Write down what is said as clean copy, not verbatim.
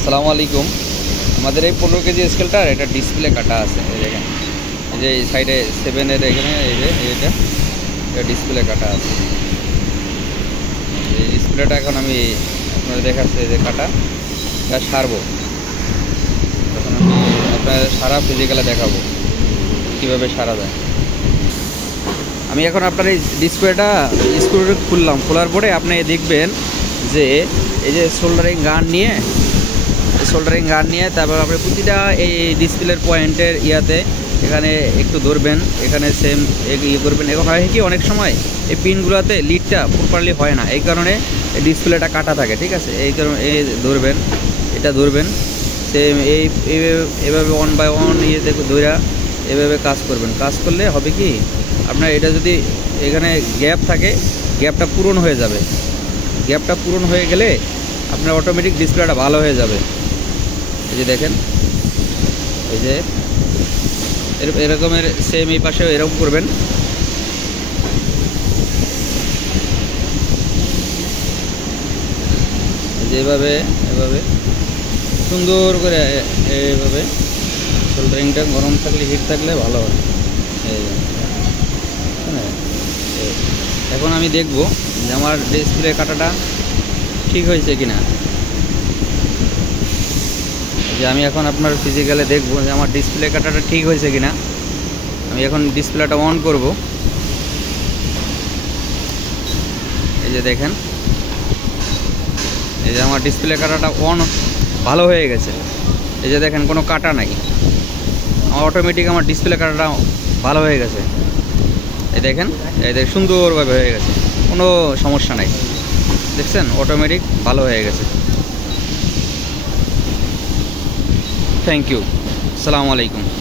আসসালামু আলাইকুম। আমাদের এই 15 কেজি স্কেলটার এটা ডিসপ্লে কাটা আছে, এই দেখেন, এই যে এই সাইডে 7-এর এখানে এই যে এটা ডিসপ্লে কাটা আছে। এই ডিসপ্লেটা এখন আমি আপনাদের দেখাচ্ছি, এই যে কাটা, এটা সারবো। তখন আমি আপনাদের সারা ফিজিক্যালে দেখাবো কীভাবে সারা যায়। আমি এখন আপনার এই ডিসপ্লেটা স্ক্রুটা খুললাম, খোলার পরে আপনি দেখবেন যে এই যে সোল্ডারিং গান নিয়ে তারপর আপনি প্রতিটা এই ডিসপ্লের পয়েন্টের এখানে একটু ধরবেন, এখানে সেম ইয়ে করবেন। এখন হয় কি, অনেক সময় এই পিনগুলোতে লিডটা প্রপারলি হয় না, এই কারণে এই ডিসপ্লেটা কাটা থাকে, ঠিক আছে। এই কারণে এটা ধরবেন সেম এইভাবে 1 বাই 1 ধরা এভাবে কাজ করবেন। কাজ করলে হবে কি, আপনার এটা যদি এখানে গ্যাপ থাকে, গ্যাপটা পূরণ হয়ে যাবে। গ্যাপটা পূরণ হয়ে গেলে আপনার অটোমেটিক ডিসপ্লেটা ভালো হয়ে যাবে। এই যে দেখেন, এই যে এরকমের সেম এই পাশেও এরকম করবেন। যে এভাবে সুন্দর করে এইভাবে সোল্ডারিংটা গরম থাকলে, হিট থাকলে ভালো হয়। হ্যাঁ, এখন আমি দেখব যে আমার ডিসপ্লে কাটাটা ঠিক হয়েছে কিনা। যে আমি এখন আপনার ফিজিক্যালে দেখব যে আমার ডিসপ্লে কাটাটা ঠিক হয়েছে কিনা। আমি এখন ডিসপ্লেটা অন করব। এই যে দেখেন, এই যে আমার ডিসপ্লে কাটাটা ভালো হয়ে গেছে। এই যে দেখেন, কোনো কাটা নাই, অটোমেটিক আমার ডিসপ্লে কাটাটা ভালো হয়ে গেছে। এই দেখেন, সুন্দরভাবে হয়ে গেছে, কোনো সমস্যা নাই। দেখছেন, অটোমেটিক ভালো হয়ে গেছে। থ্যাংক ইউ, আসসালামু আলাইকুম।